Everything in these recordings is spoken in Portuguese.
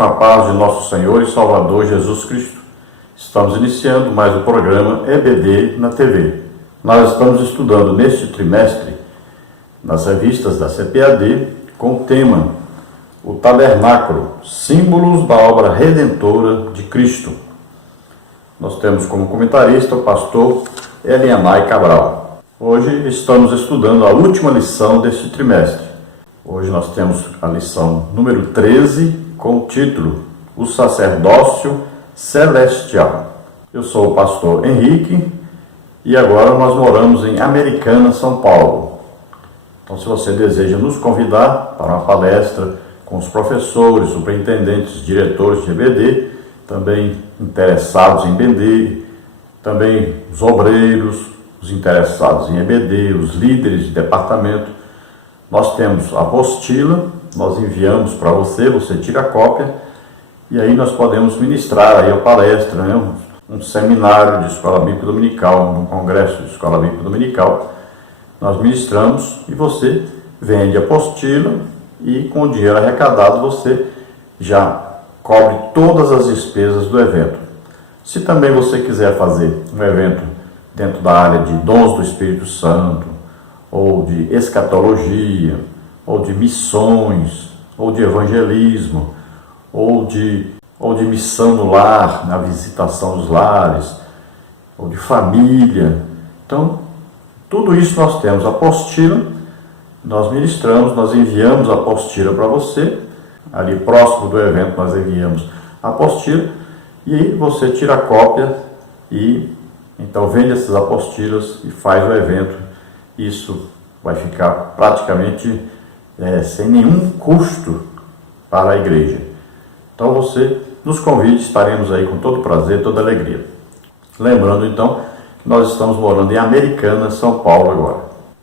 com a paz de nosso Senhor e Salvador Jesus Cristo. Estamos iniciando mais o programa EBD na TV. Nós estamos estudando neste trimestre, nas revistas da CPAD, com o tema O Tabernáculo, símbolos da obra redentora de Cristo. Nós temos como comentarista o pastor Elianai Cabral. Hoje estamos estudando a última lição deste trimestre. Hoje nós temos a lição número 13, com o título O Sacerdócio Celestial. Eu sou o pastor Henrique e agora nós moramos em Americana, São Paulo. Então, se você deseja nos convidar para uma palestra com os professores, superintendentes, diretores de EBD, também interessados em EBD, também os obreiros, os interessados em EBD, os líderes de departamento, nós temos a apostila, nós enviamos para você, você tira a cópia, e aí nós podemos ministrar aí a palestra, né? Um seminário de Escola Bíblica Dominical, um congresso de Escola Bíblica Dominical. Nós ministramos e você vende a apostila e com o dinheiro arrecadado você já cobre todas as despesas do evento. Se também você quiser fazer um evento dentro da área de dons do Espírito Santo, ou de escatologia, ou de missões, ou de evangelismo, ou de missão no lar, na visitação dos lares, ou de família. Então, tudo isso nós temos. A apostila, nós ministramos, nós enviamos a apostila para você, ali próximo do evento nós enviamos a apostila, e aí você tira a cópia e então vende essas apostilas e faz o evento. Isso vai ficar praticamente sem nenhum custo para a igreja. Então você nos convide, estaremos aí com todo prazer, toda alegria. Lembrando então que nós estamos morando em Americana, São Paulo agora.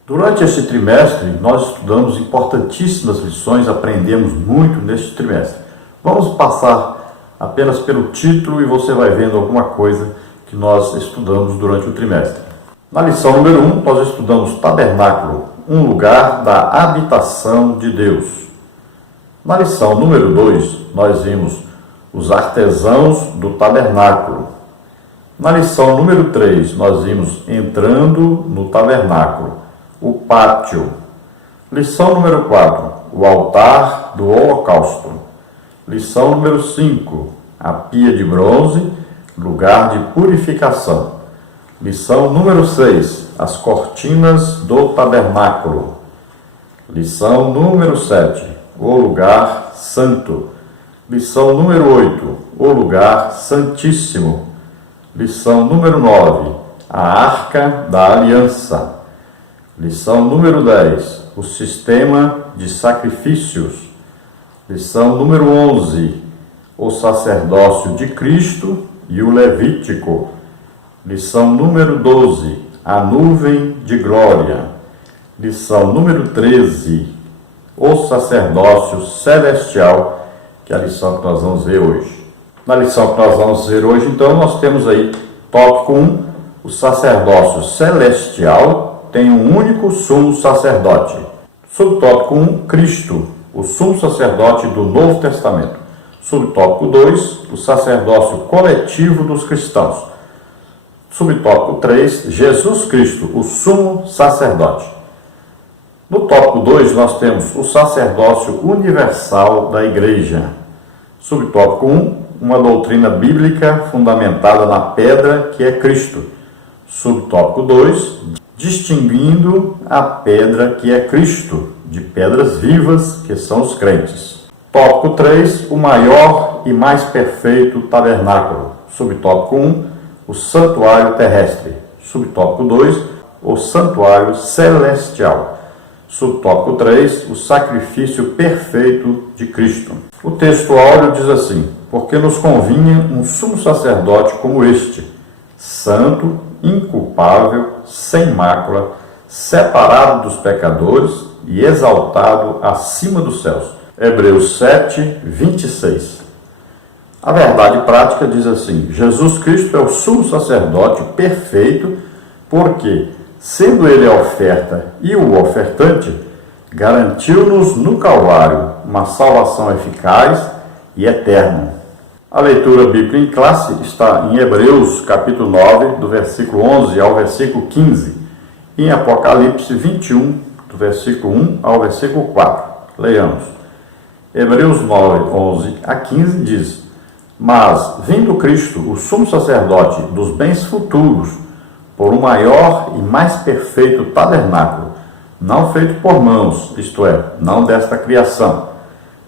Durante este trimestre nós estudamos importantíssimas lições, aprendemos muito neste trimestre. Vamos passar apenas pelo título e você vai vendo alguma coisa que nós estudamos durante o trimestre. Na lição número 1, nós estudamos tabernáculo, um lugar da habitação de Deus. Na lição número 2, nós vimos os artesãos do tabernáculo. Na lição número 3, nós vimos entrando no tabernáculo, o pátio. Lição número 4, o altar do holocausto. Lição número 5, a pia de bronze, lugar de purificação. Lição número 6, as cortinas do tabernáculo. Lição número 7, o lugar santo. Lição número 8, o lugar santíssimo. Lição número 9, a arca da aliança. Lição número 10, o sistema de sacrifícios. Lição número 11, o sacerdócio de Cristo e o Levítico. Lição número 12, a nuvem de glória. Lição número 13, o sacerdócio celestial, que é a lição que nós vamos ver hoje. Na lição que nós vamos ver hoje, então, nós temos aí, tópico 1, o sacerdócio celestial tem um único sumo sacerdote. Subtópico 1, Cristo, o sumo sacerdote do Novo Testamento. Subtópico 2, o sacerdócio coletivo dos cristãos. Subtópico 3, Jesus Cristo, o sumo sacerdote. No tópico 2, nós temos o sacerdócio universal da igreja. Subtópico 1, uma doutrina bíblica fundamentada na pedra que é Cristo. Subtópico 2, distinguindo a pedra que é Cristo, de pedras vivas que são os crentes. Tópico 3, o maior e mais perfeito tabernáculo. Subtópico 1, o santuário terrestre. Subtópico 2, o santuário celestial. Subtópico 3, o sacrifício perfeito de Cristo. O texto áureo diz assim: porque nos convinha um sumo sacerdote como este, santo, inculpável, sem mácula, separado dos pecadores e exaltado acima dos céus. Hebreus 7, 26. A verdade prática diz assim: Jesus Cristo é o sumo sacerdote perfeito, porque, sendo ele a oferta e o ofertante, garantiu-nos no Calvário uma salvação eficaz e eterno. A leitura bíblica em classe está em Hebreus, capítulo 9, do versículo 11 ao versículo 15, e em Apocalipse 21, do versículo 1 ao versículo 4. Leiamos. Hebreus 9, 11 a 15 diz: Mas, vindo Cristo, o sumo sacerdote dos bens futuros, por um maior e mais perfeito tabernáculo, não feito por mãos, isto é, não desta criação,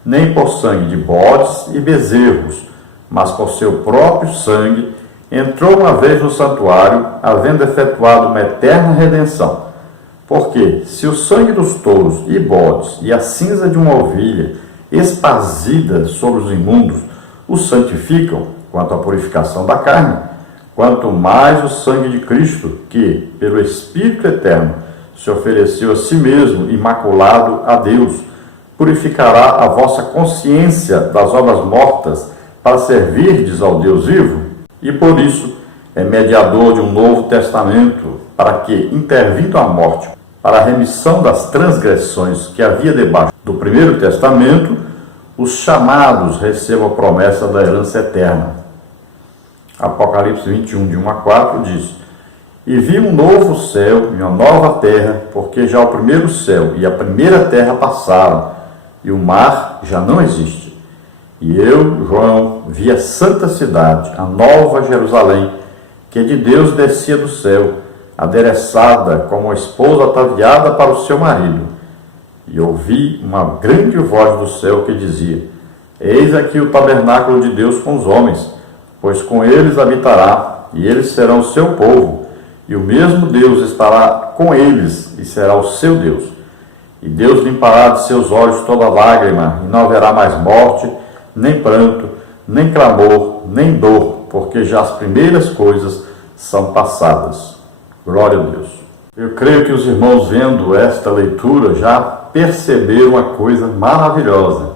nem por sangue de bodes e bezerros, mas por seu próprio sangue, entrou uma vez no santuário, havendo efetuado uma eterna redenção. Porque, se o sangue dos touros e bodes e a cinza de uma ovelha, espazida sobre os imundos, os santificam quanto à purificação da carne, quanto mais o sangue de Cristo, que, pelo Espírito Eterno, se ofereceu a si mesmo, imaculado a Deus, purificará a vossa consciência das obras mortas, para servirdes ao Deus vivo, e por isso é mediador de um novo testamento, para que, intervindo a morte, para a remissão das transgressões que havia debaixo do primeiro testamento, os chamados recebam a promessa da herança eterna. Apocalipse 21, de 1 a 4, diz: E vi um novo céu e uma nova terra, porque já o primeiro céu e a primeira terra passaram, e o mar já não existe. E eu, João, vi a santa cidade, a nova Jerusalém, que de Deus descia do céu, adereçada como a esposa ataviada para o seu marido. E ouvi uma grande voz do céu que dizia: Eis aqui o tabernáculo de Deus com os homens, pois com eles habitará, e eles serão o seu povo, e o mesmo Deus estará com eles, e será o seu Deus. E Deus limpará de seus olhos toda lágrima, e não haverá mais morte, nem pranto, nem clamor, nem dor, porque já as primeiras coisas são passadas. Glória a Deus. Eu creio que os irmãos, vendo esta leitura, já perceberam uma coisa maravilhosa.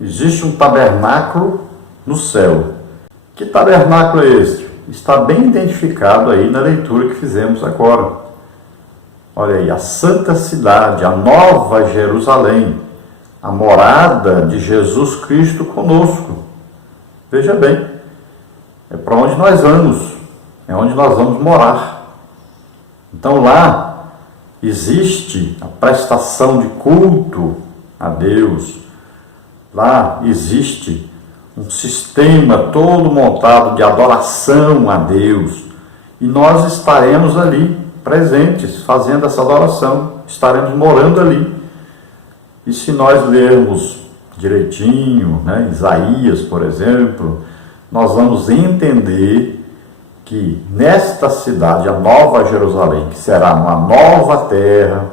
Existe um tabernáculo no céu. Que tabernáculo é este? Está bem identificado aí na leitura que fizemos agora. Olha aí, a santa cidade, a nova Jerusalém, a morada de Jesus Cristo conosco. Veja bem, é para onde nós vamos, é onde nós vamos morar. Então lá existe a prestação de culto a Deus, lá existe um sistema todo montado de adoração a Deus, e nós estaremos ali presentes, fazendo essa adoração, estaremos morando ali. E se nós lermos direitinho, Isaías, por exemplo, nós vamos entender que nesta cidade, a nova Jerusalém, que será uma nova terra,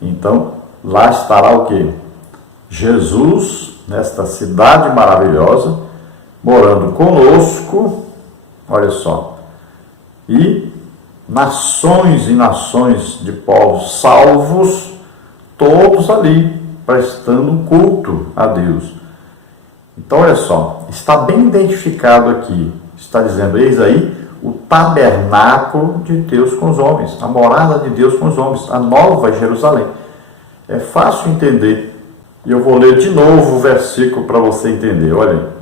então lá estará o quê? Jesus, nesta cidade maravilhosa, morando conosco, olha só, e nações e nações de povos salvos, todos ali, prestando um culto a Deus. Então, olha só, está bem identificado aqui, está dizendo, eis aí, o tabernáculo de Deus com os homens, a morada de Deus com os homens, a nova Jerusalém. É fácil entender. E eu vou ler de novo o versículo para você entender, olha aí.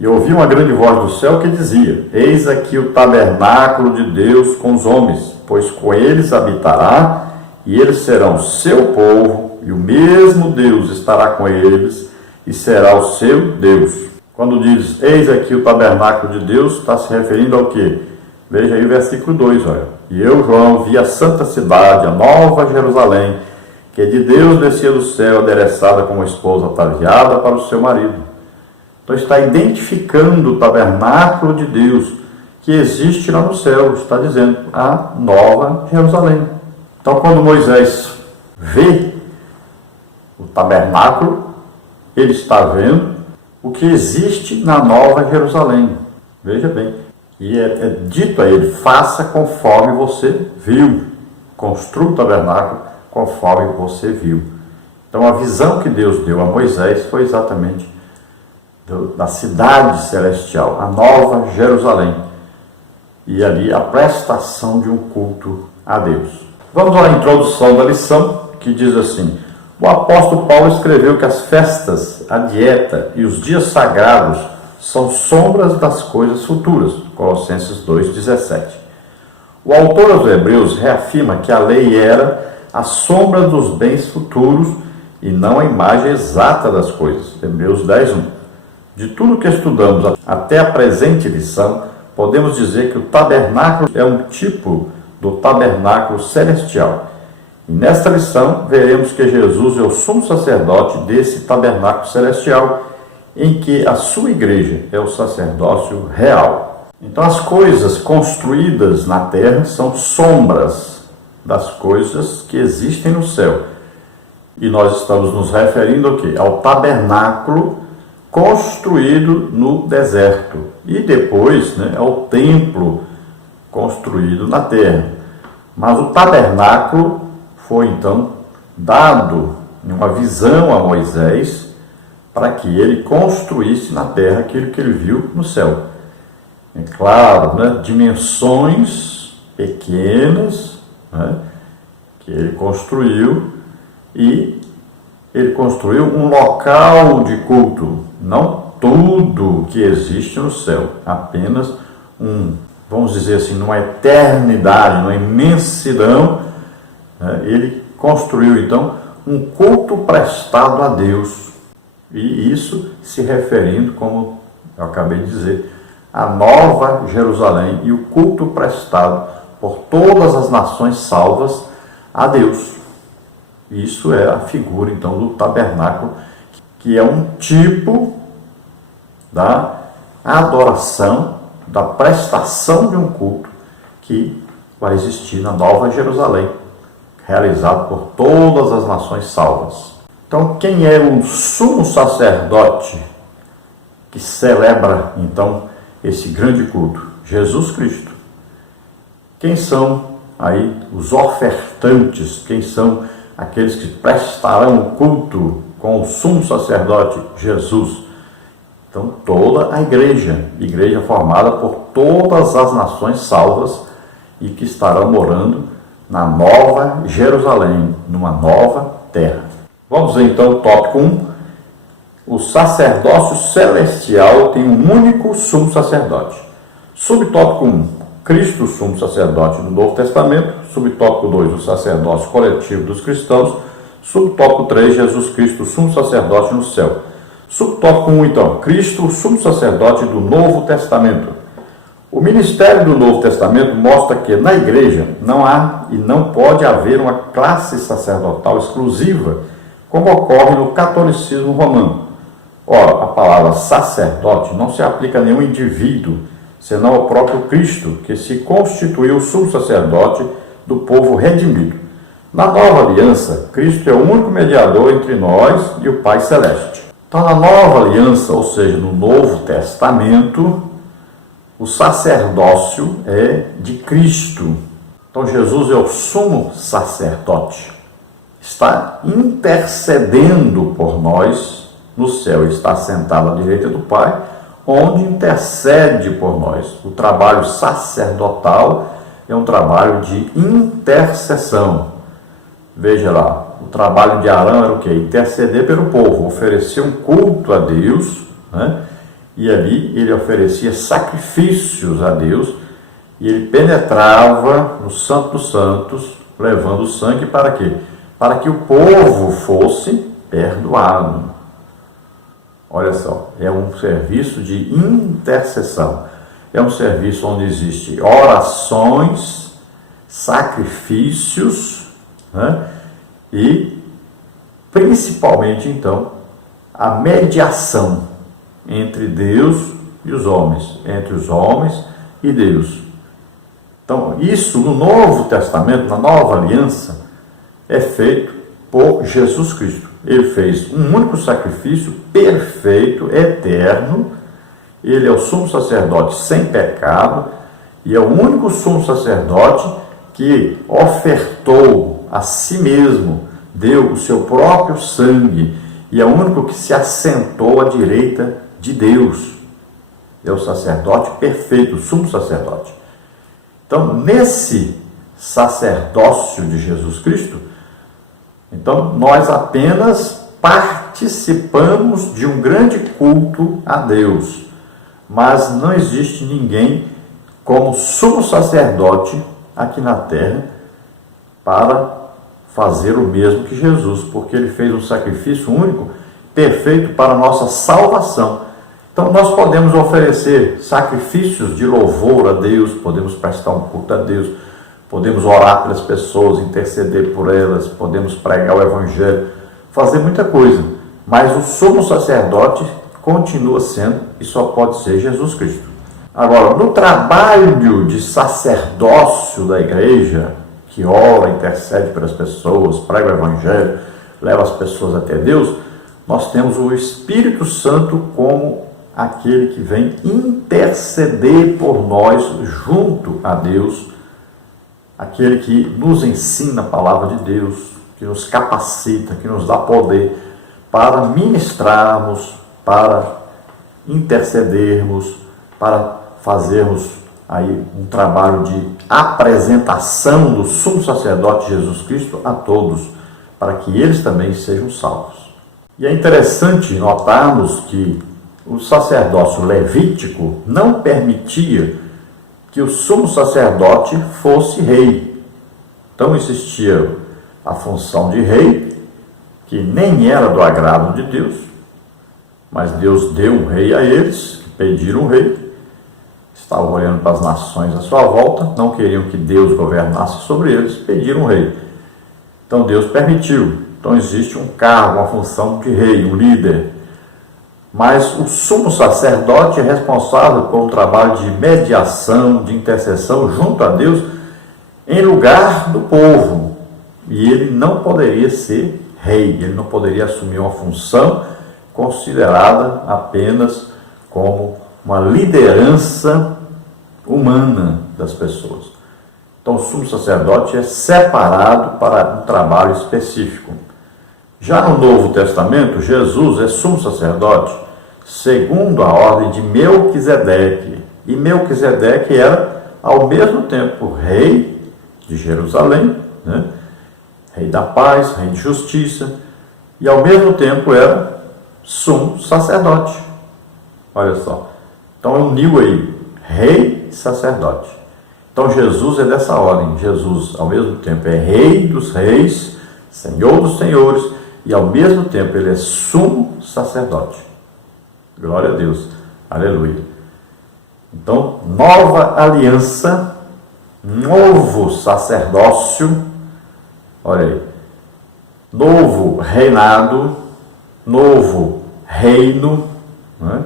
E ouvi uma grande voz do céu que dizia: Eis aqui o tabernáculo de Deus com os homens, pois com eles habitará, e eles serão seu povo, e o mesmo Deus estará com eles, e será o seu Deus. Quando diz, eis aqui o tabernáculo de Deus, está se referindo ao quê? Veja aí o versículo 2, olha. E eu, João, vi a santa cidade, a nova Jerusalém, que de Deus descia do céu, adereçada como esposa ataviada para o seu marido. Então está identificando o tabernáculo de Deus, que existe lá no céu, está dizendo, a nova Jerusalém. Então quando Moisés vê o tabernáculo, ele está vendo o que existe na nova Jerusalém. Veja bem. E é dito a ele, faça conforme você viu. Construa o tabernáculo conforme você viu. Então a visão que Deus deu a Moisés foi exatamente da cidade celestial, a nova Jerusalém. E ali a prestação de um culto a Deus. Vamos à introdução da lição, que diz assim: O apóstolo Paulo escreveu que as festas, a dieta e os dias sagrados são sombras das coisas futuras. Colossenses 2,17. O autor aos Hebreus reafirma que a lei era a sombra dos bens futuros e não a imagem exata das coisas. Hebreus 10:1. De tudo que estudamos até a presente lição, podemos dizer que o tabernáculo é um tipo do tabernáculo celestial. E nesta lição veremos que Jesus é o sumo sacerdote desse tabernáculo celestial, em que a sua igreja é o sacerdócio real. Então as coisas construídas na terra são sombras das coisas que existem no céu. E nós estamos nos referindo ao quê? Ao tabernáculo construído no deserto. E depois, ao templo construído na terra. Mas o tabernáculo foi então dado em uma visão a Moisés para que ele construísse na terra aquilo que ele viu no céu. É claro, dimensões pequenas, que ele construiu, e ele construiu um local de culto, não tudo que existe no céu, apenas vamos dizer assim, numa eternidade, numa imensidão. Ele construiu então um culto prestado a Deus, e isso se referindo, como eu acabei de dizer, a Nova Jerusalém e o culto prestado por todas as nações salvas a Deus. Isso é a figura então do tabernáculo, que é um tipo da adoração, da prestação de um culto que vai existir na Nova Jerusalém, realizado por todas as nações salvas. Então, quem é o sumo sacerdote que celebra então esse grande culto? Jesus Cristo. Quem são aí os ofertantes? Quem são aqueles que prestarão o culto com o sumo sacerdote Jesus? Então, toda a igreja formada por todas as nações salvas e que estarão morando na Nova Jerusalém, numa nova terra. Vamos ver então o tópico 1. O sacerdócio celestial tem um único sumo sacerdote. Subtópico 1. Cristo, sumo sacerdote no Novo Testamento. Subtópico 2. O sacerdócio coletivo dos cristãos. Subtópico 3. Jesus Cristo, sumo sacerdote no céu. Subtópico 1, então. Cristo, sumo sacerdote do Novo Testamento. O ministério do Novo Testamento mostra que na igreja não há e não pode haver uma classe sacerdotal exclusiva, como ocorre no catolicismo romano. Ora, a palavra sacerdote não se aplica a nenhum indivíduo, senão ao próprio Cristo, que se constituiu sumo sacerdote do povo redimido. Na nova aliança, Cristo é o único mediador entre nós e o Pai Celeste. Então, na nova aliança, ou seja, no Novo Testamento, o sacerdócio é de Cristo. Então, Jesus é o sumo sacerdote. Está intercedendo por nós no céu. Está sentado à direita do Pai, onde intercede por nós. O trabalho sacerdotal é um trabalho de intercessão. Veja lá, o trabalho de Arão era o quê? Interceder pelo povo, oferecer um culto a Deus, e ali ele oferecia sacrifícios a Deus, e ele penetrava no Santo dos Santos, levando o sangue para quê? Para que o povo fosse perdoado. Olha só, é um serviço de intercessão. É um serviço onde existe orações, sacrifícios, e principalmente então a mediação entre Deus e os homens, entre os homens e Deus. Então, isso no Novo Testamento, na Nova Aliança, é feito por Jesus Cristo. Ele fez um único sacrifício perfeito, eterno. Ele é o sumo sacerdote sem pecado e é o único sumo sacerdote que ofertou a si mesmo, deu o seu próprio sangue, e é o único que se assentou à direita de Deus. É o sacerdote perfeito, o sumo sacerdote. Então, nesse sacerdócio de Jesus Cristo, Então, nós apenas participamos de um grande culto a Deus, mas não existe ninguém como sumo sacerdote aqui na terra para fazer o mesmo que Jesus, porque ele fez um sacrifício único, perfeito para a nossa salvação. Então nós podemos oferecer sacrifícios de louvor a Deus, podemos prestar um culto a Deus, podemos orar pelas pessoas, interceder por elas, podemos pregar o Evangelho, fazer muita coisa, mas o sumo sacerdote continua sendo e só pode ser Jesus Cristo. Agora, no trabalho de sacerdócio da igreja, que ora, intercede pelas pessoas, prega o Evangelho, leva as pessoas até Deus, nós temos o Espírito Santo como aquele que vem interceder por nós junto a Deus, aquele que nos ensina a palavra de Deus, que nos capacita, que nos dá poder para ministrarmos, para intercedermos, para fazermos aí um trabalho de apresentação do sumo sacerdote Jesus Cristo a todos, para que eles também sejam salvos. E é interessante notarmos que o sacerdócio levítico não permitia que o sumo sacerdote fosse rei. Então existia a função de rei, que nem era do agrado de Deus, mas Deus deu um rei a eles, que pediram um rei, estavam olhando para as nações à sua volta, não queriam que Deus governasse sobre eles, pediram um rei. Então Deus permitiu. Então existe um cargo, uma função de rei, um líder. Mas o sumo sacerdote é responsável por um trabalho de mediação, de intercessão junto a Deus, em lugar do povo. E ele não poderia ser rei, ele não poderia assumir uma função considerada apenas como uma liderança humana das pessoas. Então o sumo sacerdote é separado para um trabalho específico. Já no Novo Testamento, Jesus é sumo sacerdote segundo a ordem de Melquisedeque. E Melquisedeque era, ao mesmo tempo, rei de Jerusalém, né? Rei da paz, rei de justiça, e ao mesmo tempo era sumo sacerdote. Olha só. Então uniu aí, rei e sacerdote. Então Jesus é dessa ordem. Jesus, ao mesmo tempo, é rei dos reis, senhor dos senhores, e ao mesmo tempo ele é sumo sacerdote. Glória a Deus. Aleluia. Então, nova aliança, novo sacerdócio, olha aí, novo reinado, novo reino, né?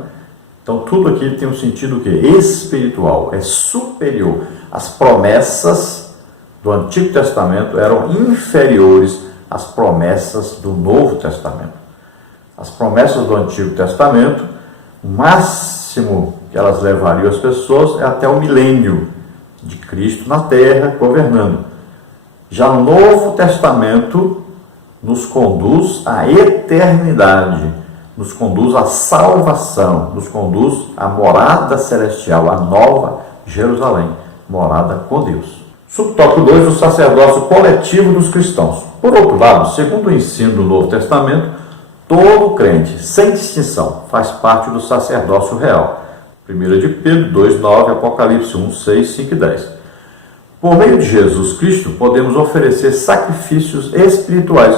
Então, tudo aqui tem um sentido o quê? Espiritual, é superior. As promessas do Antigo Testamento eram inferiores às promessas do Novo Testamento. As promessas do Antigo Testamento, o máximo que elas levariam as pessoas é até o milênio de Cristo na terra, governando. Já o Novo Testamento nos conduz à eternidade, nos conduz à salvação, nos conduz à morada celestial, à nova Jerusalém, morada com Deus. Subtópico 2, o sacerdócio coletivo dos cristãos. Por outro lado, segundo o ensino do Novo Testamento, todo crente, sem distinção, faz parte do sacerdócio real. 1 de Pedro 2,9, Apocalipse 1, 6, 5 e 10. Por meio de Jesus Cristo, podemos oferecer sacrifícios espirituais.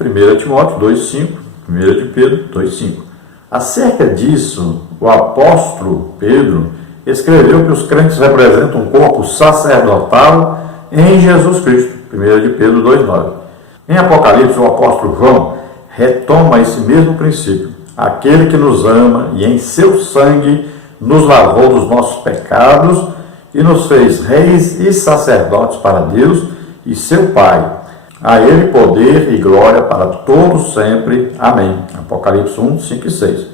1 Timóteo 2,5, 1 de Pedro 2,5. Acerca disso, o apóstolo Pedro escreveu que os crentes representam um corpo sacerdotal em Jesus Cristo. 1 de Pedro 2,9. Em Apocalipse, o apóstolo João retoma esse mesmo princípio. Aquele que nos ama e em seu sangue nos lavou dos nossos pecados e nos fez reis e sacerdotes para Deus e seu Pai. A ele poder e glória para todos sempre. Amém. Apocalipse 1, 5 e 6.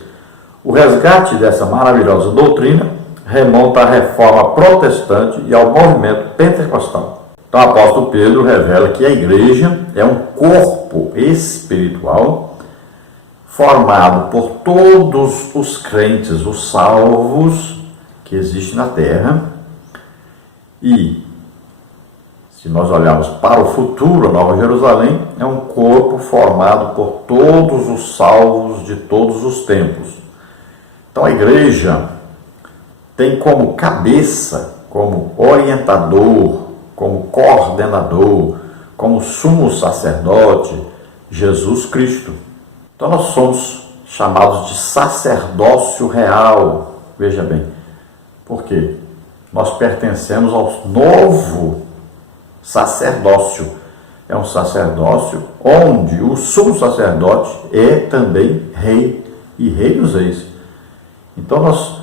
O resgate dessa maravilhosa doutrina remonta à reforma protestante e ao movimento pentecostal. Então, o apóstolo Pedro revela que a igreja é um corpo espiritual formado por todos os crentes, os salvos que existem na terra. E Se nós olharmos para o futuro, a Nova Jerusalém é um corpo formado por todos os salvos de todos os tempos. Então a igreja tem como cabeça, como orientador, como coordenador, como sumo sacerdote, Jesus Cristo. Então nós somos chamados de sacerdócio real. Veja bem, por quê? Nós pertencemos ao novo sacerdócio. É um sacerdócio onde o sumo sacerdote é também rei e rei dos reis. Então nós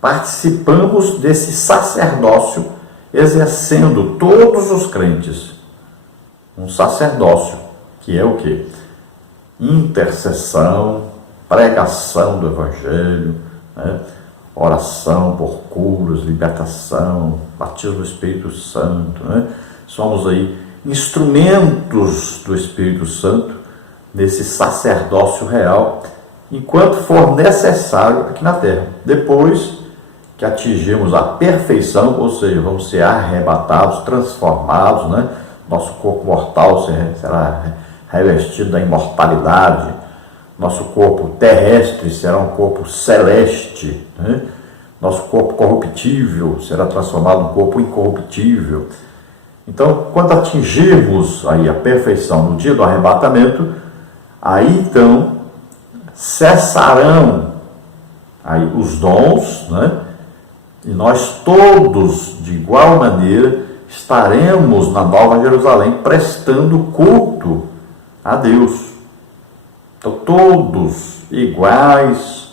participamos desse sacerdócio exercendo todos os crentes. Um sacerdócio que é o quê? Intercessão, pregação do Evangelho, né? Oração por curas, libertação, batismo do Espírito Santo, né? Somos aí instrumentos do Espírito Santo nesse sacerdócio real, enquanto for necessário aqui na terra. Depois que atingimos a perfeição, ou seja, vamos ser arrebatados, transformados, né? Nosso corpo mortal será revestido da imortalidade, nosso corpo terrestre será um corpo celeste, né? Nosso corpo corruptível será transformado em um corpo incorruptível. Então, quando atingirmos aí a perfeição no dia do arrebatamento, aí então cessarão aí os dons, né? E nós todos, de igual maneira, estaremos na Nova Jerusalém prestando culto a Deus. Então, todos iguais,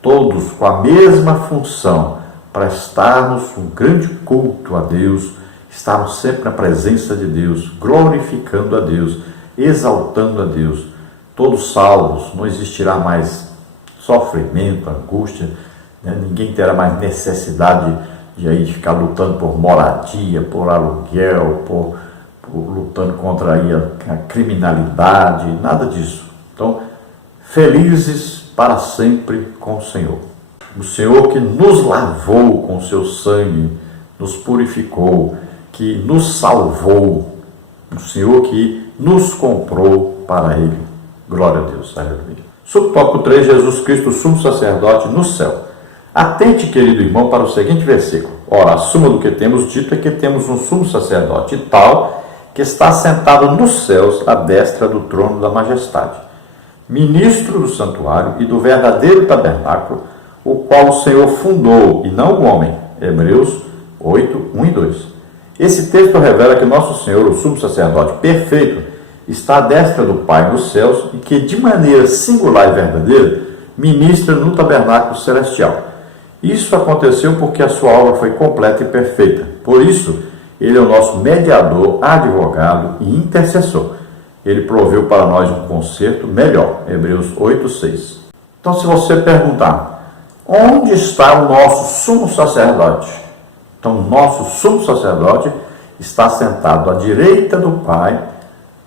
todos com a mesma função, prestarmos um grande culto a Deus, estarmos sempre na presença de Deus, glorificando a Deus, exaltando a Deus. Todos salvos, não existirá mais sofrimento, angústia, né? Ninguém terá mais necessidade de aí ficar lutando por moradia, por aluguel, lutando contra aí a criminalidade, nada disso. Então, felizes para sempre com o Senhor. O Senhor que nos lavou com o seu sangue, nos purificou, que nos salvou, o Senhor que nos comprou para Ele. Glória a Deus. Aleluia. Subtópico 3, Jesus Cristo, sumo sacerdote no céu. Atente, querido irmão, para o seguinte versículo. Ora, a suma do que temos dito é que temos um sumo sacerdote tal que está sentado nos céus à destra do trono da majestade, ministro do santuário e do verdadeiro tabernáculo, o qual o Senhor fundou, e não o homem. Hebreus 8, 1 e 2. Esse texto revela que nosso Senhor, o sumo sacerdote perfeito, está à destra do Pai nos céus e que, de maneira singular e verdadeira, ministra no tabernáculo celestial. Isso aconteceu porque a sua obra foi completa e perfeita. Por isso, ele é o nosso mediador, advogado e intercessor. Ele proveu para nós um conserto melhor. Hebreus 8, 6. Então, se você perguntar, onde está o nosso sumo sacerdote? Então, o nosso sumo sacerdote está sentado à direita do Pai.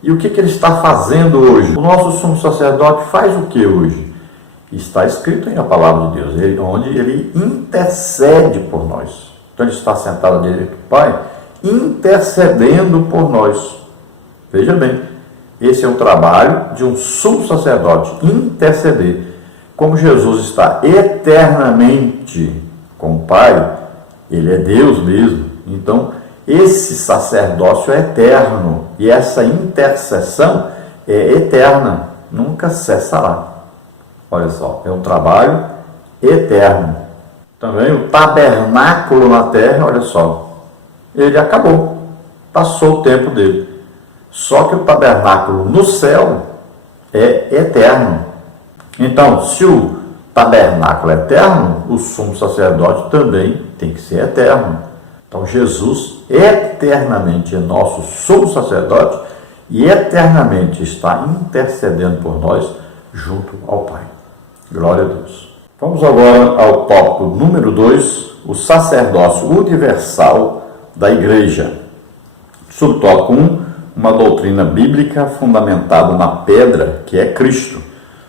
E o que ele está fazendo hoje? O nosso sumo sacerdote faz o que hoje? Está escrito na palavra de Deus, onde ele intercede por nós. Então ele está sentado à direita do Pai, intercedendo por nós. Veja bem, esse é o trabalho de um sumo sacerdote, interceder. Como Jesus está eternamente com o Pai, ele é Deus mesmo. Então, esse sacerdócio é eterno e essa intercessão é eterna, nunca cessará. Olha só, é um trabalho eterno. Também o tabernáculo na terra, olha só, ele acabou, passou o tempo dele. Só que o tabernáculo no céu é eterno. Então, se o tabernáculo é eterno, o sumo sacerdote também tem que ser eterno. Então, Jesus eternamente é nosso sumo sacerdote e eternamente está intercedendo por nós junto ao Pai. Glória a Deus. Vamos agora ao tópico número 2, o sacerdócio universal da Igreja. Subtópico 1, uma doutrina bíblica fundamentada na pedra, que é Cristo.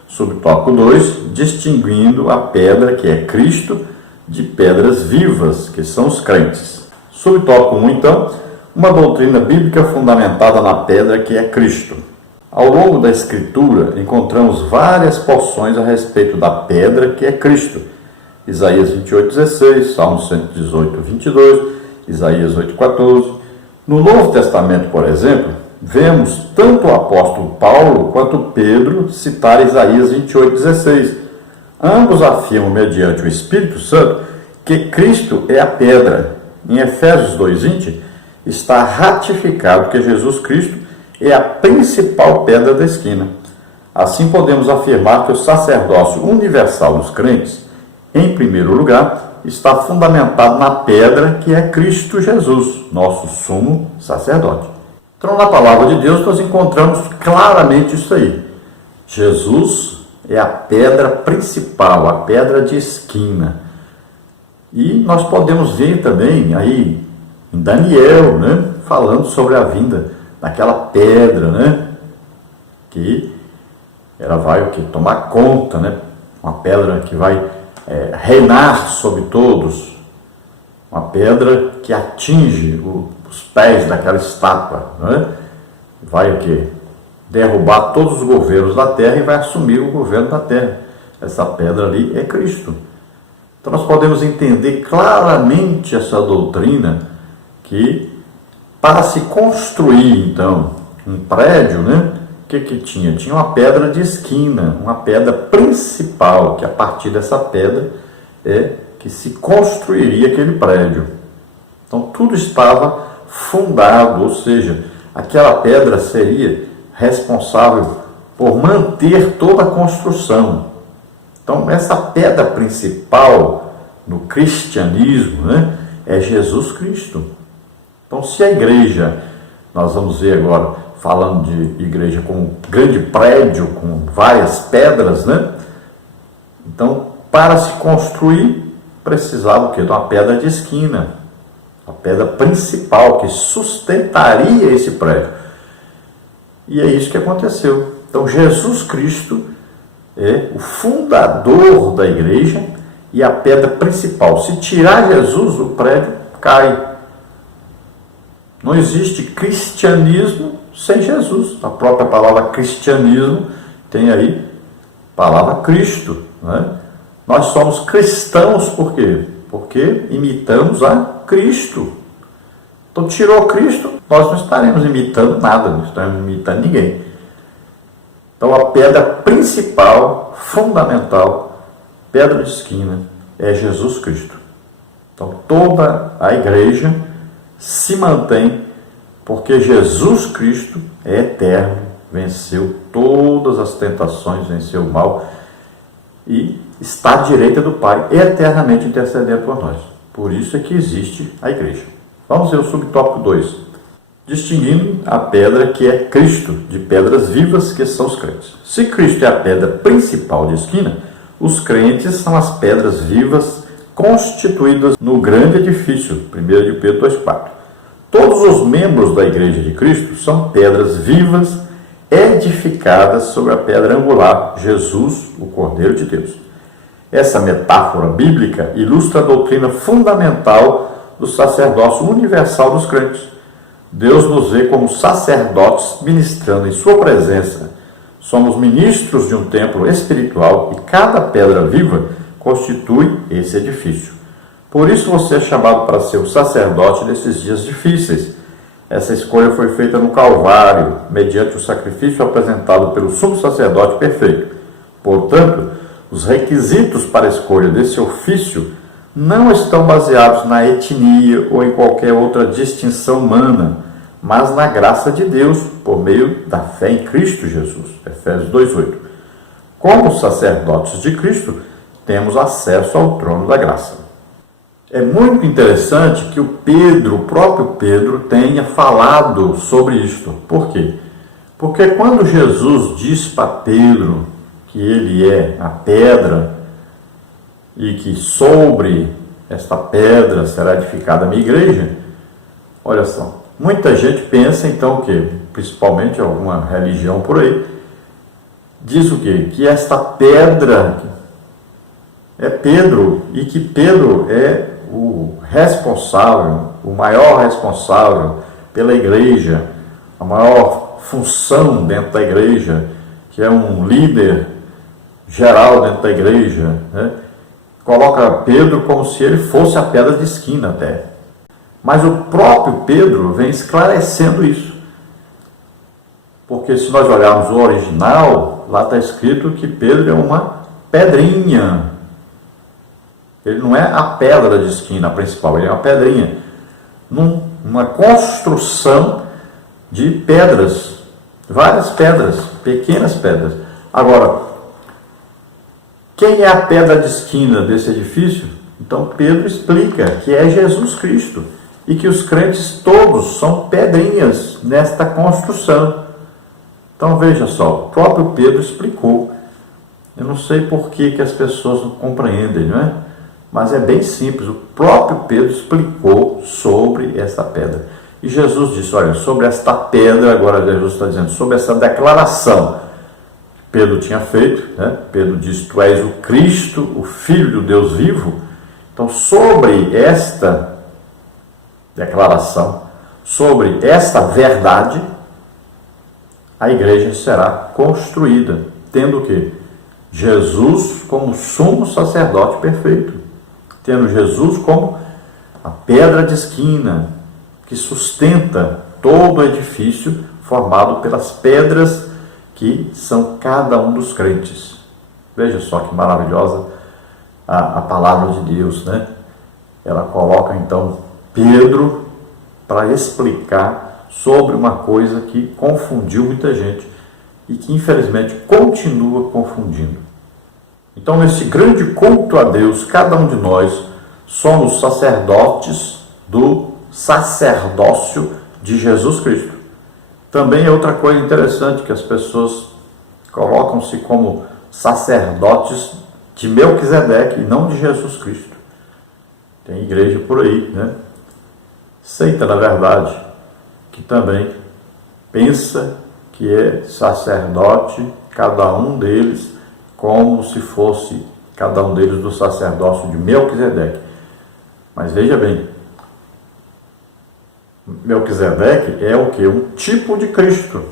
Subtópico 2, distinguindo a pedra, que é Cristo, de pedras vivas, que são os crentes. Subtópico 1, então, uma doutrina bíblica fundamentada na pedra que é Cristo. Ao longo da Escritura, encontramos várias porções a respeito da pedra que é Cristo. Isaías 28:16, Salmo 118:22, Isaías 8:14. No Novo Testamento, por exemplo, vemos tanto o apóstolo Paulo quanto Pedro citar Isaías 28:16. Ambos afirmam, mediante o Espírito Santo, que Cristo é a pedra. Em Efésios 2:20, está ratificado que Jesus Cristo é a principal pedra da esquina. Assim podemos afirmar que o sacerdócio universal dos crentes, em primeiro lugar, está fundamentado na pedra que é Cristo Jesus, nosso sumo sacerdote. Então, na palavra de Deus, nós encontramos claramente isso aí. Jesus é a pedra principal, a pedra de esquina. E nós podemos ver também aí em Daniel, né, falando sobre a vinda daquela pedra, né, que ela vai o que? Tomar conta, né, uma pedra que vai reinar sobre todos, uma pedra que atinge os pés daquela estátua, né, vai o que? Derrubar todos os governos da terra e vai assumir o governo da terra. Essa pedra ali é Cristo. Então nós podemos entender claramente essa doutrina que para se construir, então, um prédio, né, o que tinha? Tinha uma pedra de esquina, uma pedra principal, que a partir dessa pedra é que se construiria aquele prédio. Então, tudo estava fundado, ou seja, aquela pedra seria responsável por manter toda a construção. Então, essa pedra principal no cristianismo, né, é Jesus Cristo. Então, se a igreja, nós vamos ver agora, falando de igreja como um grande prédio, com várias pedras, né? Então, para se construir, precisava o quê? De uma pedra de esquina, a pedra principal que sustentaria esse prédio. E é isso que aconteceu. Então, Jesus Cristo é o fundador da igreja e a pedra principal. Se tirar Jesus, o prédio cai. Não existe cristianismo sem Jesus. A própria palavra cristianismo tem aí a palavra Cristo, né? Nós somos cristãos por quê? Porque imitamos a Cristo. Então, tirou Cristo, nós não estaremos imitando nada, não estaremos imitando ninguém. Então, a pedra principal, fundamental, pedra de esquina, é Jesus Cristo. Então, toda a igreja se mantém porque Jesus Cristo é eterno, venceu todas as tentações, venceu o mal e está à direita do Pai, eternamente intercedendo por nós. Por isso é que existe a igreja. Vamos ver o subtópico 2. Distinguindo a pedra que é Cristo, de pedras vivas que são os crentes. Se Cristo é a pedra principal de esquina, os crentes são as pedras vivas constituídas no grande edifício, 1 de Pedro 2,4. Todos os membros da Igreja de Cristo são pedras vivas edificadas sobre a pedra angular, Jesus, o Cordeiro de Deus. Essa metáfora bíblica ilustra a doutrina fundamental do sacerdócio universal dos crentes. Deus nos vê como sacerdotes ministrando em sua presença. Somos ministros de um templo espiritual e cada pedra viva constitui esse edifício. Por isso você é chamado para ser o sacerdote nesses dias difíceis. Essa escolha foi feita no Calvário, mediante o sacrifício apresentado pelo sumo sacerdote perfeito. Portanto, os requisitos para a escolha desse ofício não estão baseados na etnia ou em qualquer outra distinção humana, mas na graça de Deus, por meio da fé em Cristo Jesus. Efésios 2,8. Como sacerdotes de Cristo, temos acesso ao trono da graça. É muito interessante que o próprio Pedro, tenha falado sobre isto. Por quê? Porque quando Jesus diz para Pedro que ele é a pedra e que sobre esta pedra será edificada a minha igreja, olha só, muita gente pensa então que, principalmente alguma religião por aí, diz o quê? Que esta pedra é Pedro e que Pedro é o responsável, o maior responsável pela igreja, a maior função dentro da igreja, que é um líder geral dentro da igreja, né? Coloca Pedro como se ele fosse a pedra de esquina até. Mas o próprio Pedro vem esclarecendo isso. Porque se nós olharmos o original, lá está escrito que Pedro é uma pedrinha. Ele não é a pedra de esquina principal, ele é uma pedrinha. Uma construção de pedras, várias pedras, pequenas pedras. Agora, quem é a pedra de esquina desse edifício? Então Pedro explica que é Jesus Cristo e que os crentes todos são pedrinhas nesta construção. Então veja só, o próprio Pedro explicou. Eu não sei por que as pessoas não compreendem, não é? Mas é bem simples, o próprio Pedro explicou sobre essa pedra. E Jesus disse, olha, sobre esta pedra, agora Jesus está dizendo, sobre essa declaração que Pedro tinha feito, né? Pedro disse, tu és o Cristo, o Filho do Deus vivo. Então, sobre esta declaração, sobre esta verdade, a igreja será construída, tendo o quê? Jesus como sumo sacerdote perfeito. Tendo Jesus como a pedra de esquina, que sustenta todo o edifício formado pelas pedras que são cada um dos crentes. Veja só que maravilhosa a palavra de Deus, né? Ela coloca então Pedro para explicar sobre uma coisa que confundiu muita gente e que infelizmente continua confundindo. Então, nesse grande culto a Deus, cada um de nós somos sacerdotes do sacerdócio de Jesus Cristo. Também é outra coisa interessante que as pessoas colocam-se como sacerdotes de Melquisedeque e não de Jesus Cristo. Tem igreja por aí, né? Seita, na verdade, que também pensa que é sacerdote, cada um deles, como se fosse cada um deles do sacerdócio de Melquisedeque. Mas veja bem, Melquisedeque é o que? Um tipo de Cristo.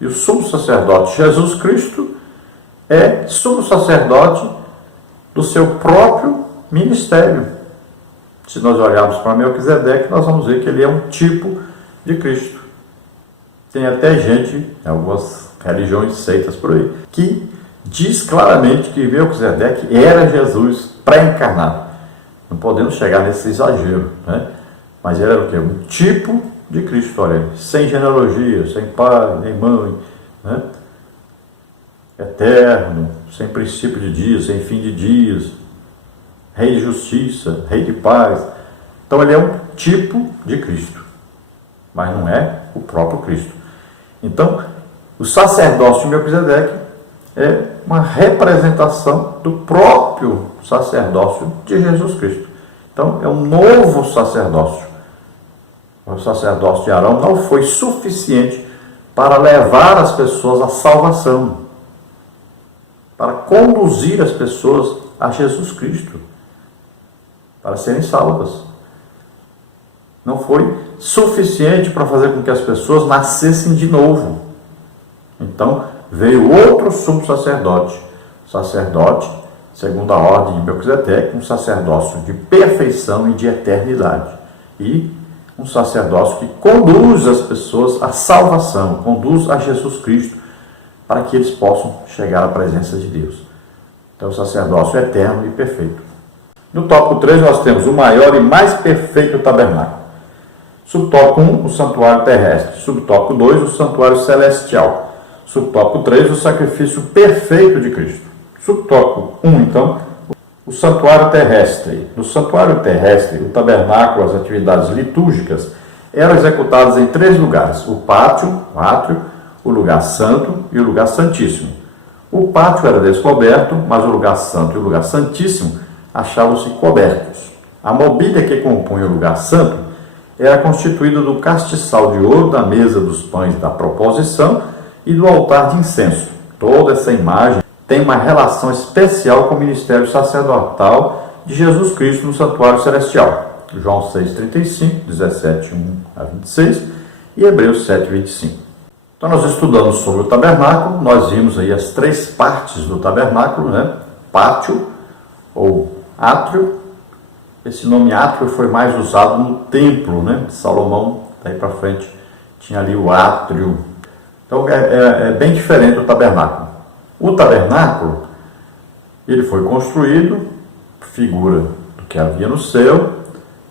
E o sumo sacerdote Jesus Cristo é sumo sacerdote do seu próprio ministério. Se nós olharmos para Melquisedeque, nós vamos ver que ele é um tipo de Cristo. Tem até gente, algumas religiões, seitas por aí, que diz claramente que Melquisedeque era Jesus pré-encarnado. Não podemos chegar nesse exagero, né? Mas ele era o quê? Um tipo de Cristo, olha, sem genealogia, sem pai, nem mãe, né? Eterno, sem princípio de dias, sem fim de dias, rei de justiça, rei de paz. Então ele é um tipo de Cristo, mas não é o próprio Cristo. Então, o sacerdócio de Melquisedeque é uma representação do próprio sacerdócio de Jesus Cristo. Então, é um novo sacerdócio. O sacerdócio de Arão não foi suficiente para levar as pessoas à salvação, para conduzir as pessoas a Jesus Cristo, para serem salvas. Não foi suficiente para fazer com que as pessoas nascessem de novo. Então, veio outro sumo sacerdote, segundo a ordem de Melquisedeque, um sacerdócio de perfeição e de eternidade. E um sacerdócio que conduz as pessoas à salvação, conduz a Jesus Cristo, para que eles possam chegar à presença de Deus. Então, o sacerdócio eterno e perfeito. No tópico 3, nós temos o maior e mais perfeito tabernáculo. Subtópico 1, o santuário terrestre. Subtópico 2, o santuário celestial. Subtópico 3, o sacrifício perfeito de Cristo. Subtópico 1, então, o santuário terrestre. No santuário terrestre, o tabernáculo, as atividades litúrgicas, eram executadas em 3 lugares: o pátio, o átrio, o lugar santo e o lugar santíssimo. O pátio era descoberto, mas o lugar santo e o lugar santíssimo achavam-se cobertos. A mobília que compunha o lugar santo era constituída do castiçal de ouro da mesa dos pães da proposição e do altar de incenso. Toda essa imagem tem uma relação especial com o ministério sacerdotal de Jesus Cristo no santuário celestial. João 6,35, 17, 1 a 26, e Hebreus 7:25. Então nós estudamos sobre o tabernáculo, nós vimos aí as três partes do tabernáculo, né? Pátio ou átrio. Esse nome átrio foi mais usado no templo, né? Salomão, daí para frente, tinha ali o átrio. Então é bem diferente do tabernáculo. O tabernáculo, ele foi construído, figura do que havia no céu,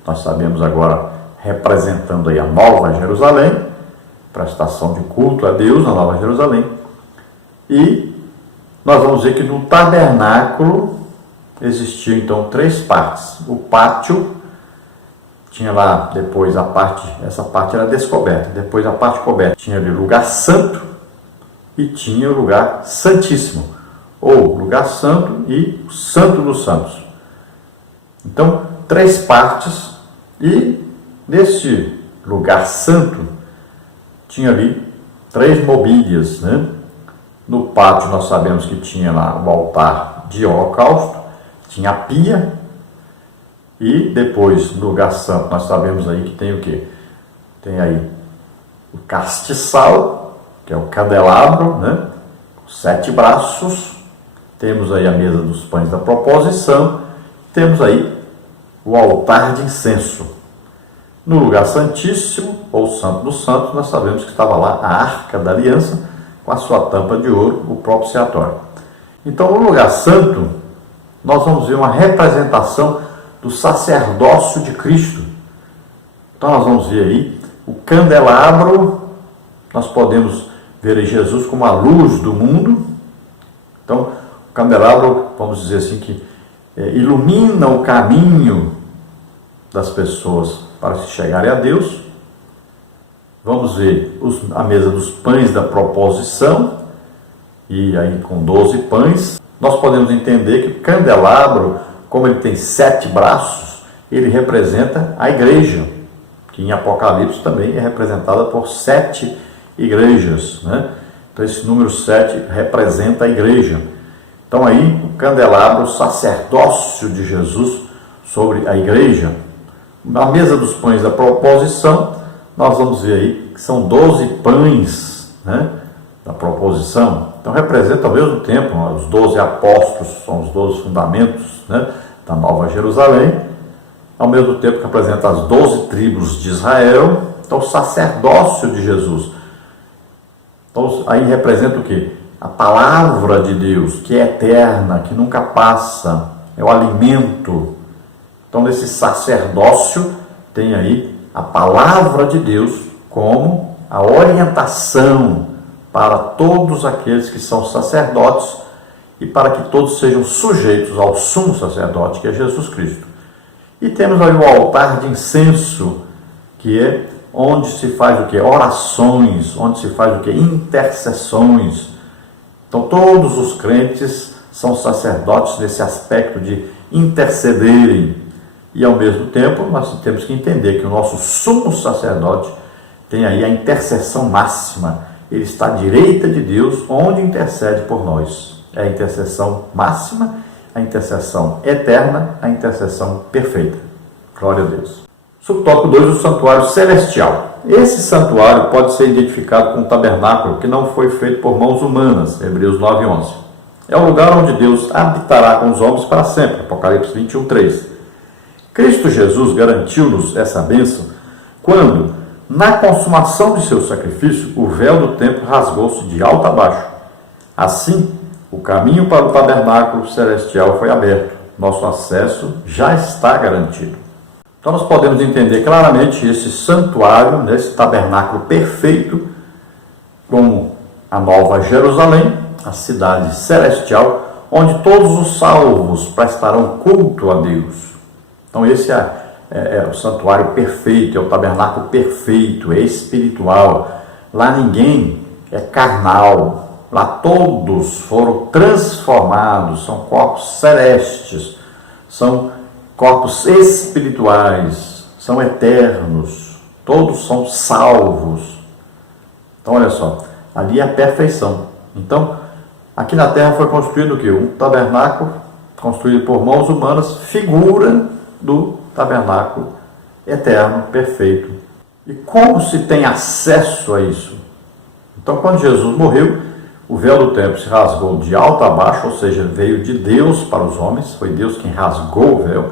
nós sabemos agora, representando aí a Nova Jerusalém, prestação de culto a Deus na Nova Jerusalém. E nós vamos ver que no tabernáculo existiam então três partes. O pátio, tinha lá depois a parte, essa parte era descoberta, depois a parte coberta tinha ali o lugar santo e tinha o lugar santíssimo, ou lugar santo e o santo dos santos. Então, três partes, e nesse lugar santo tinha ali três mobílias, né? No pátio nós sabemos que tinha lá o altar de holocausto, tinha a pia, e depois no lugar santo nós sabemos aí que tem o quê? Tem aí o castiçal, que é o candelabro, né? 7 braços, temos aí a mesa dos pães da proposição, temos aí o altar de incenso. No lugar santíssimo, ou santo dos santos, nós sabemos que estava lá a arca da aliança, com a sua tampa de ouro, o propiciatório. Então, no lugar santo, nós vamos ver uma representação do sacerdócio de Cristo. Então, nós vamos ver aí o candelabro, nós podemos ver aí Jesus como a luz do mundo. Então, o candelabro, vamos dizer assim, que ilumina o caminho das pessoas para se chegarem a Deus. Vamos ver a mesa dos pães da proposição, e aí com 12 pães. Nós podemos entender que o candelabro, como ele tem 7 braços, ele representa a igreja, que em Apocalipse também é representada por 7 igrejas, né? Então esse número 7 representa a igreja. Então aí o candelabro, o sacerdócio de Jesus sobre a igreja. Na mesa dos pães da proposição, nós vamos ver aí que são 12 pães, né, da proposição. Então representa ao mesmo tempo os 12 apóstolos, são os 12 fundamentos, né, da Nova Jerusalém, ao mesmo tempo que representa as 12 tribos de Israel. Então o sacerdócio de Jesus. Então aí representa o quê? A palavra de Deus, que é eterna, que nunca passa, é o alimento. Então, nesse sacerdócio, tem aí a palavra de Deus como a orientação para todos aqueles que são sacerdotes e para que todos sejam sujeitos ao sumo sacerdote, que é Jesus Cristo. E temos aí o altar de incenso, que é onde se faz o quê? Orações, onde se faz o quê? Intercessões. Então, todos os crentes são sacerdotes nesse aspecto de intercederem. E, ao mesmo tempo, nós temos que entender que o nosso sumo sacerdote tem aí a intercessão máxima. Ele está à direita de Deus, onde intercede por nós. É a intercessão máxima, a intercessão eterna, a intercessão perfeita. Glória a Deus. Subtópico 2, o santuário celestial. Esse santuário pode ser identificado com um tabernáculo que não foi feito por mãos humanas, Hebreus 9:11. É o lugar onde Deus habitará com os homens para sempre, Apocalipse 21:3. Cristo Jesus garantiu-nos essa bênção quando, na consumação de seu sacrifício, o véu do templo rasgou-se de alto a baixo. Assim, o caminho para o tabernáculo celestial foi aberto. Nosso acesso já está garantido. Então nós podemos entender claramente esse santuário, esse tabernáculo perfeito, como a Nova Jerusalém, a cidade celestial, onde todos os salvos prestarão culto a Deus. Então esse é o santuário perfeito, é o tabernáculo perfeito, é espiritual. Lá ninguém é carnal, lá todos foram transformados, são corpos celestes, são corpos espirituais, são eternos, todos são salvos. Então olha só, ali é a perfeição. Então, aqui na terra foi construído o quê? Um tabernáculo construído por mãos humanas, figura do tabernáculo eterno, perfeito. E como se tem acesso a isso? Então, quando Jesus morreu, o véu do templo se rasgou de alto a baixo, ou seja, veio de Deus para os homens, foi Deus quem rasgou o véu.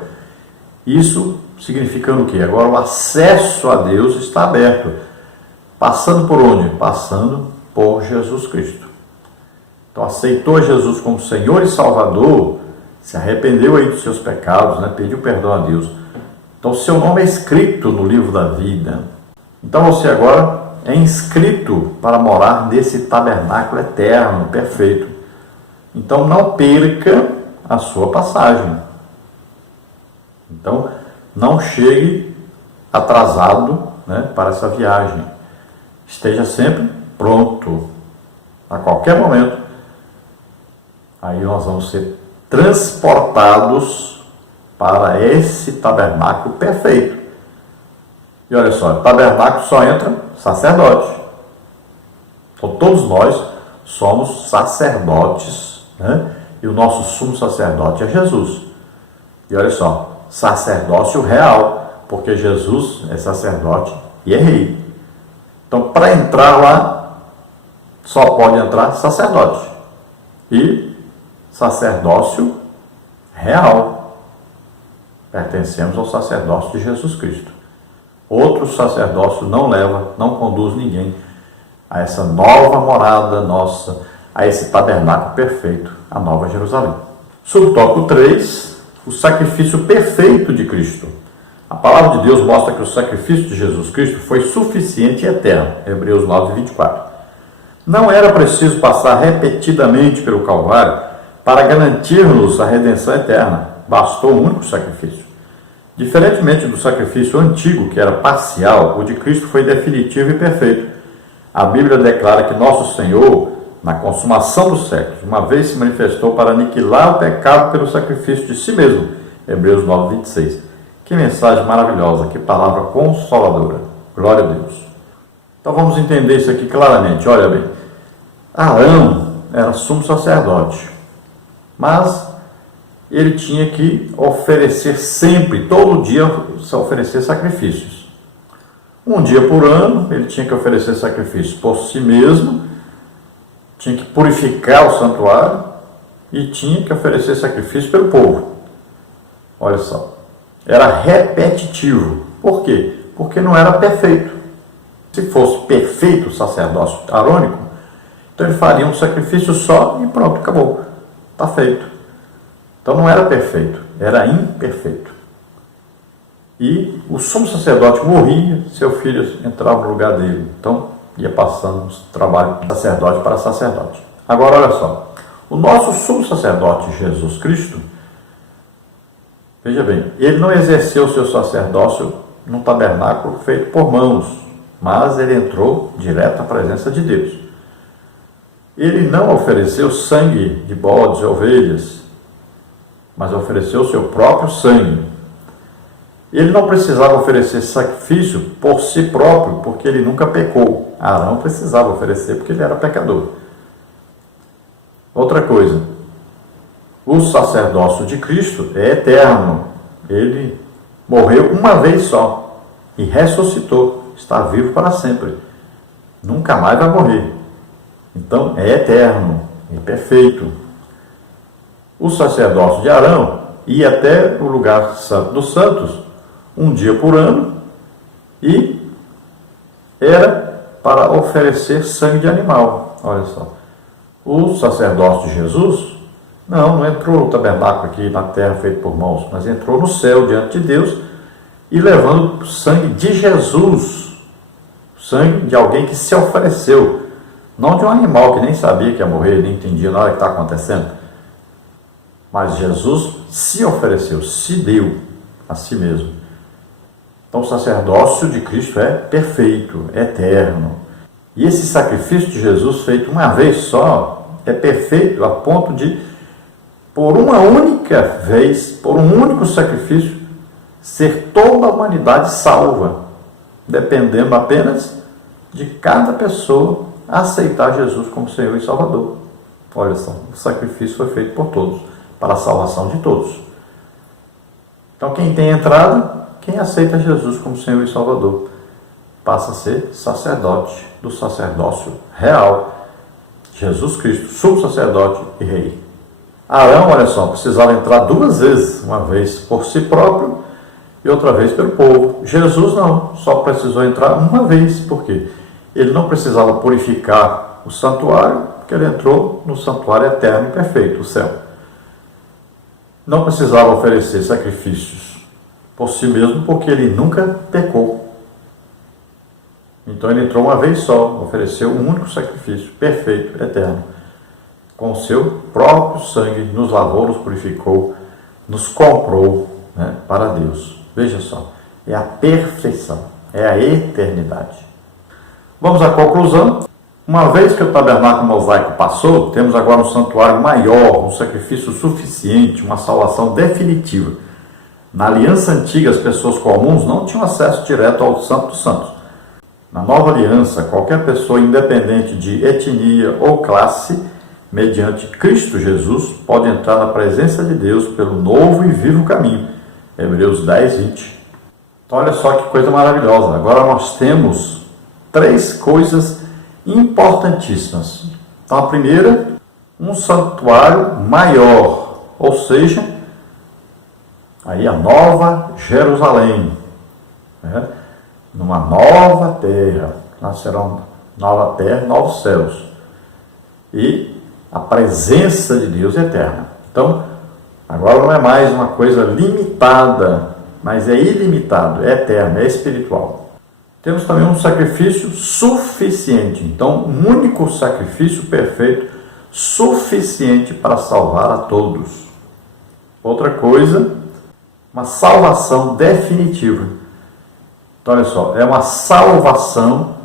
Isso significando o quê? Agora o acesso a Deus está aberto. Passando por onde? Passando por Jesus Cristo. Então, aceitou Jesus como Senhor e Salvador, se arrependeu aí dos seus pecados, né? Pediu perdão a Deus. Então, seu nome é escrito no livro da vida. Então, você agora é inscrito para morar nesse tabernáculo eterno, perfeito. Então, não perca a sua passagem. Então, não chegue atrasado, né, para essa viagem. Esteja sempre pronto. A qualquer momento, aí nós vamos ser transportados para esse tabernáculo perfeito. E olha só, tabernáculo só entra sacerdote. Então todos nós somos sacerdotes, né? E o nosso sumo sacerdote é Jesus. E olha só, sacerdócio real, porque Jesus é sacerdote e é rei. Então, para entrar lá, só pode entrar sacerdote. E sacerdócio real. Pertencemos ao sacerdócio de Jesus Cristo. Outro sacerdócio não leva, não conduz ninguém a essa nova morada nossa, a esse tabernáculo perfeito, a Nova Jerusalém. Subtópico 3, o sacrifício perfeito de Cristo. A palavra de Deus mostra que o sacrifício de Jesus Cristo foi suficiente e eterno. Hebreus 9, 24. Não era preciso passar repetidamente pelo Calvário para garantir-nos a redenção eterna. Bastou um único sacrifício. Diferentemente do sacrifício antigo, que era parcial, o de Cristo foi definitivo e perfeito. A Bíblia declara que nosso Senhor, na consumação dos séculos, uma vez se manifestou para aniquilar o pecado pelo sacrifício de si mesmo. Hebreus 9, 26. Que mensagem maravilhosa, que palavra consoladora. Glória a Deus. Então vamos entender isso aqui claramente. Olha bem, Arão era sumo sacerdote, mas ele tinha que oferecer sempre, todo dia, oferecer sacrifícios. Um dia por ano, ele tinha que oferecer sacrifícios por si mesmo, tinha que purificar o santuário e tinha que oferecer sacrifício pelo povo. Olha só, era repetitivo. Por quê? Porque não era perfeito. Se fosse perfeito o sacerdócio arônico, então ele faria um sacrifício só e pronto, acabou. Está feito. Então não era perfeito, era imperfeito. E o sumo sacerdote morria, seu filho entrava no lugar dele. Então ia passando o trabalho de sacerdote para sacerdote. Agora olha só, o nosso sumo sacerdote Jesus Cristo, veja bem, ele não exerceu o seu sacerdócio num tabernáculo feito por mãos, mas ele entrou direto à presença de Deus. Ele não ofereceu sangue de bodes e ovelhas, mas ofereceu o seu próprio sangue. Ele não precisava oferecer sacrifício por si próprio, porque ele nunca pecou. Arão precisava oferecer porque ele era pecador. Outra coisa, o sacerdócio de Cristo é eterno. Ele morreu uma vez só e ressuscitou, está vivo para sempre. Nunca mais vai morrer. Então é eterno, é perfeito. O sacerdócio de Arão ia até o lugar santo dos santos um dia por ano e era para oferecer sangue de animal. Olha só. O sacerdócio de Jesus não entrou no tabernáculo aqui na terra feito por mãos, mas entrou no céu diante de Deus e levando o sangue de Jesus, sangue de alguém que se ofereceu, não de um animal que nem sabia que ia morrer, nem entendia nada que está acontecendo. Mas Jesus se ofereceu, se deu a si mesmo. Então o sacerdócio de Cristo é perfeito, é eterno. E esse sacrifício de Jesus feito uma vez só é perfeito a ponto de, por uma única vez, por um único sacrifício, ser toda a humanidade salva, dependendo apenas de cada pessoa aceitar Jesus como Senhor e Salvador. Olha só, o sacrifício foi feito por todos, para a salvação de todos. Então quem tem entrada, quem aceita Jesus como Senhor e Salvador, passa a ser sacerdote do sacerdócio real. Jesus Cristo, sumo sacerdote e rei. Arão, olha só, precisava entrar 2 vezes, uma vez por si próprio e outra vez pelo povo. Jesus não, só precisou entrar uma vez, porque ele não precisava purificar o santuário, porque ele entrou no santuário eterno e perfeito, o céu. Não precisava oferecer sacrifícios por si mesmo, porque ele nunca pecou. Então ele entrou uma vez só, ofereceu um único sacrifício, perfeito, eterno. Com o seu próprio sangue, nos lavou, nos purificou, nos comprou, né, para Deus. Veja só, é a perfeição, é a eternidade. Vamos à conclusão. Uma vez que o tabernáculo mosaico passou, temos agora um santuário maior, um sacrifício suficiente, uma salvação definitiva. Na aliança antiga, as pessoas comuns não tinham acesso direto ao Santo dos Santos. Na nova aliança, qualquer pessoa, independente de etnia ou classe, mediante Cristo Jesus, pode entrar na presença de Deus pelo novo e vivo caminho. Hebreus 10, 20. Então, olha só que coisa maravilhosa. Agora nós temos 3 coisas importantíssimas. Então, a primeira, um santuário maior, ou seja, aí a nova Jerusalém, né? Numa nova terra, nascerão nova terra, novos céus, e a presença de Deus eterna. Então, agora não é mais uma coisa limitada, mas é ilimitado, é eterno, é espiritual. Temos também um sacrifício suficiente, então um único sacrifício perfeito, suficiente para salvar a todos. Outra coisa, uma salvação definitiva. Então, olha só, é uma salvação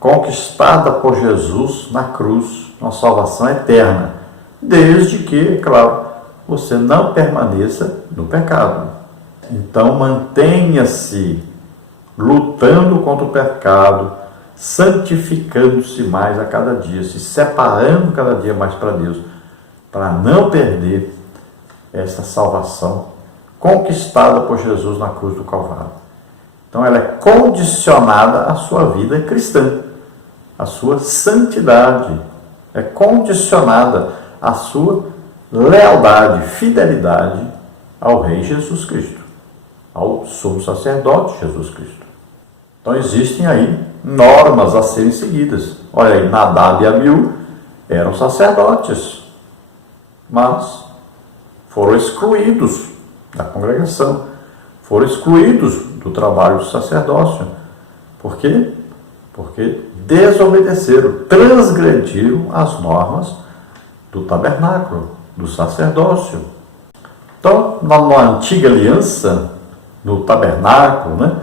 conquistada por Jesus na cruz, uma salvação eterna, desde que, claro, você não permaneça no pecado. Então, mantenha-se lutando contra o pecado, santificando-se mais a cada dia, se separando cada dia mais para Deus, para não perder essa salvação conquistada por Jesus na cruz do Calvário. Então, ela é condicionada à sua vida cristã, à sua santidade, é condicionada à sua lealdade, fidelidade ao Rei Jesus Cristo, ao sumo sacerdote Jesus Cristo. Então, existem aí normas a serem seguidas. Olha aí, Nadab e Abiú eram sacerdotes, mas foram excluídos da congregação, foram excluídos do trabalho do sacerdócio. Por quê? Porque desobedeceram, transgrediram as normas do tabernáculo, do sacerdócio. Então, na antiga aliança, no tabernáculo, né,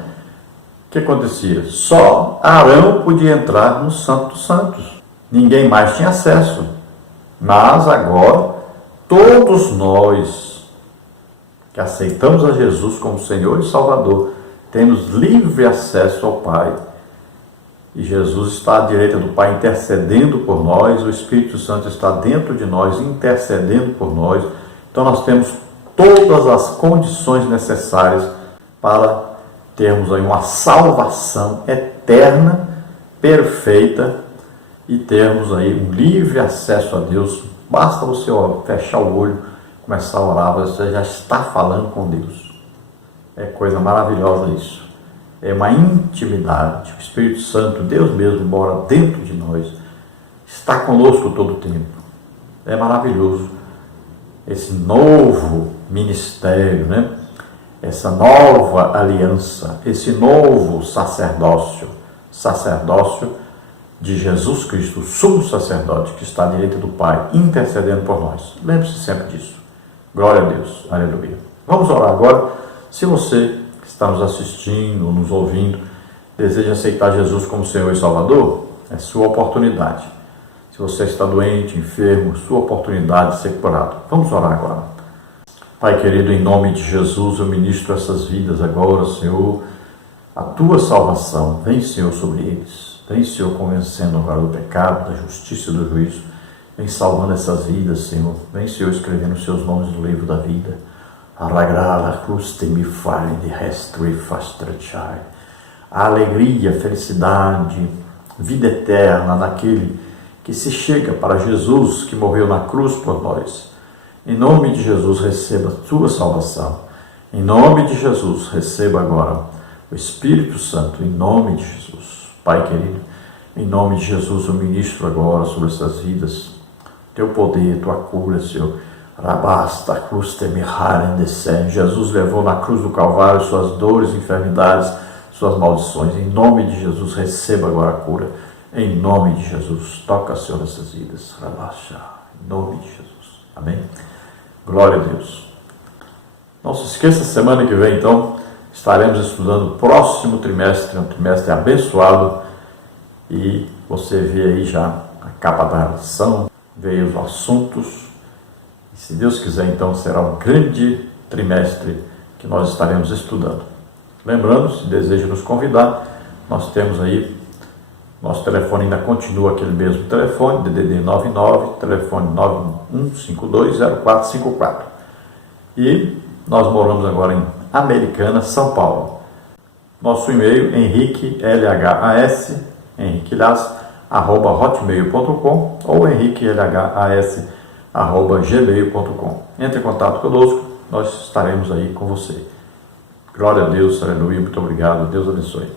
o que acontecia? Só Arão podia entrar no Santo dos Santos. Ninguém mais tinha acesso. Mas agora, todos nós que aceitamos a Jesus como Senhor e Salvador, temos livre acesso ao Pai. E Jesus está à direita do Pai intercedendo por nós, o Espírito Santo está dentro de nós intercedendo por nós. Então nós temos todas as condições necessárias para termos aí uma salvação eterna, perfeita, e termos aí um livre acesso a Deus. Basta você fechar o olho, começar a orar, você já está falando com Deus. É coisa maravilhosa isso. É uma intimidade. O Espírito Santo, Deus mesmo, mora dentro de nós. Está conosco todo o tempo. É maravilhoso. Esse novo ministério, né? Essa nova aliança, esse novo sacerdócio, sacerdócio de Jesus Cristo, o sumo sacerdote que está à direita do Pai, intercedendo por nós. Lembre-se sempre disso. Glória a Deus. Aleluia. Vamos orar agora. Se você que está nos assistindo, nos ouvindo, deseja aceitar Jesus como Senhor e Salvador, é sua oportunidade. Se você está doente, enfermo, sua oportunidade de ser curado. Vamos orar agora. Pai querido, em nome de Jesus, eu ministro essas vidas agora, Senhor, a tua salvação. Vem, Senhor, sobre eles. Vem, Senhor, convencendo agora do pecado, da justiça e do juízo. Vem salvando essas vidas, Senhor. Vem, Senhor, escrevendo os seus nomes no livro da vida. a alegria, felicidade, vida eterna naquele que se chega para Jesus, que morreu na cruz por nós. Em nome de Jesus, receba a tua salvação. Em nome de Jesus, receba agora o Espírito Santo, em nome de Jesus. Pai querido, em nome de Jesus, eu ministro agora sobre essas vidas, teu poder, tua cura, Senhor. Rabasta, cruz temerrara descende. Jesus levou na cruz do Calvário suas dores, enfermidades, suas maldições. Em nome de Jesus, receba agora a cura. Em nome de Jesus, toca, Senhor, nessas vidas. Relaxa, em nome de Jesus. Amém? Glória a Deus. Não se esqueça, semana que vem, então, estaremos estudando o próximo trimestre, um trimestre abençoado. E você vê aí já a capa da lição, vê os assuntos. E se Deus quiser, então, será um grande trimestre que nós estaremos estudando. Lembrando, se deseja nos convidar, nós temos aí, nosso telefone ainda continua aquele mesmo telefone, DDD 99, telefone 91520454. E nós moramos agora em Americana, São Paulo. Nosso e-mail, henriquelhas@hotmail.com ou henriquelhas@gmail.com. Entre em contato conosco, nós estaremos aí com você. Glória a Deus, aleluia, muito obrigado, Deus abençoe.